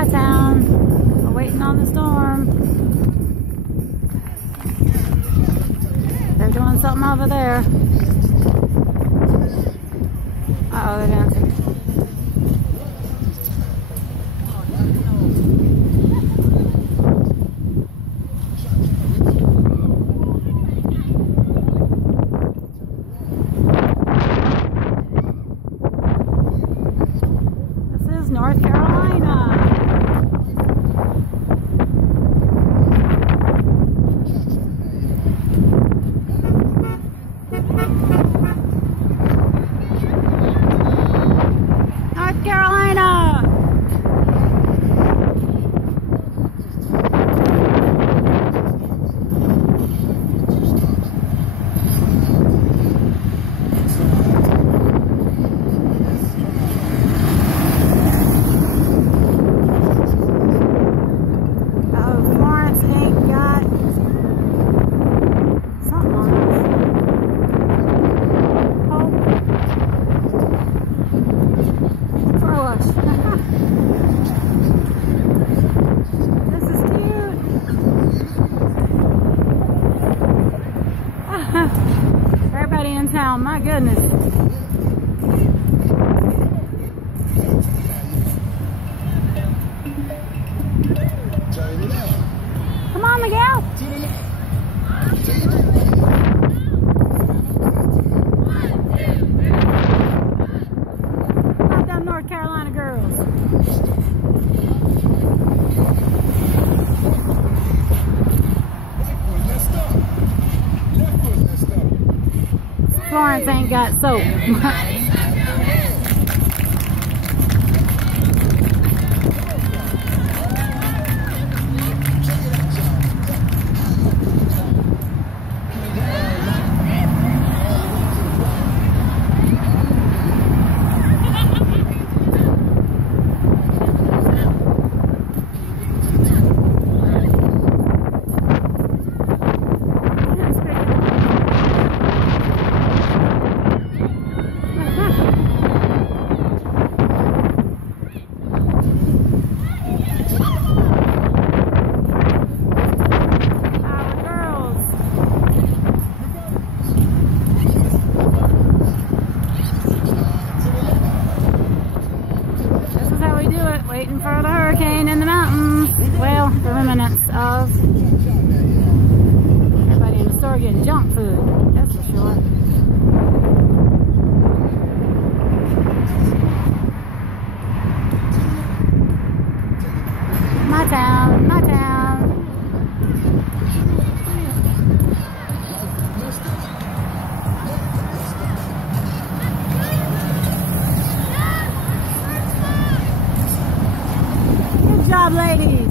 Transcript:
my town. We're waiting on the storm. They're doing something over there. Uh-oh, they're dancing. North Carolina. North Carolina. Florence ain't got something on us. Polk. Throw us. This is cute. Everybody in town, my goodness. Come on, Miguel. Not them North Carolina girls. Florence ain't got soap. Waiting for the hurricane in the mountains. Well, the remnants of everybody in the store getting junk food, that's for sure. My town, my town. Good job, ladies.